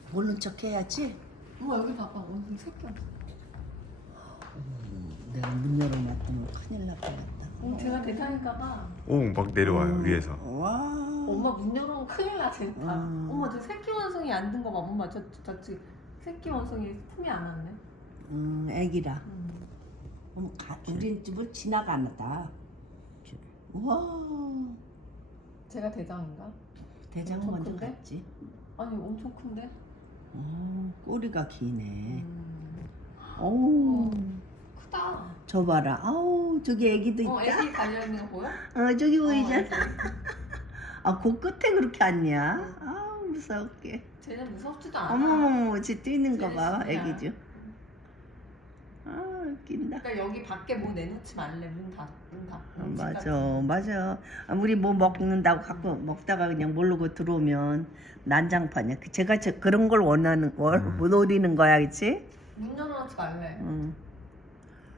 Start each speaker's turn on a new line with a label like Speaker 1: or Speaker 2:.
Speaker 1: 모른 척 해야지.
Speaker 2: 엄마 여기 봐봐. 원숭이 새끼 왔어.
Speaker 1: 내가 문 열어놨더니 큰일 날 뻔했다.
Speaker 2: 제가 대장인가 봐.
Speaker 3: 막 내려와요 위에서.
Speaker 1: 와.
Speaker 2: 엄마 문 열어놓으면 큰일 나 진짜. 엄마 저 새끼 원숭이 안 든 거 봐. 엄마 저 새끼 원숭이 품이 안 왔네.
Speaker 1: 애기라. 우리 집을 지나가다. 와.
Speaker 2: 제가 대장인가?
Speaker 1: 대장
Speaker 2: 엄청
Speaker 1: 먼저
Speaker 2: 큰데?
Speaker 1: 갔지.
Speaker 2: 아니 엄청 큰데?
Speaker 1: 꼬리가 기네.
Speaker 2: 음.
Speaker 1: 오.
Speaker 2: 크다.
Speaker 1: 저 봐라. 아우 저기 애기도 있다.
Speaker 2: 애기 달려있는 거 보여?
Speaker 1: 저기 보이잖아.
Speaker 2: 애기.
Speaker 1: 그 끝에 그렇게 앉냐? 아우 무섭게.
Speaker 2: 쟤는 무섭지도 않아.
Speaker 1: 어머머머 쟤 뛰는 거
Speaker 2: 쟤네
Speaker 1: 봐.
Speaker 2: 진짜.
Speaker 1: 애기죠. 웃긴다.
Speaker 2: 그러니까 여기 밖에 뭐 내놓지 말래. 문 닫고.
Speaker 1: 맞아. 우리 뭐 먹는다고 갖고 먹다가 그냥 모르고 들어오면 난장판이야. 제가 그런 걸 원하는 걸 못 노리는 거야, 그치?
Speaker 2: 문 열어놓지 말래.
Speaker 1: 응.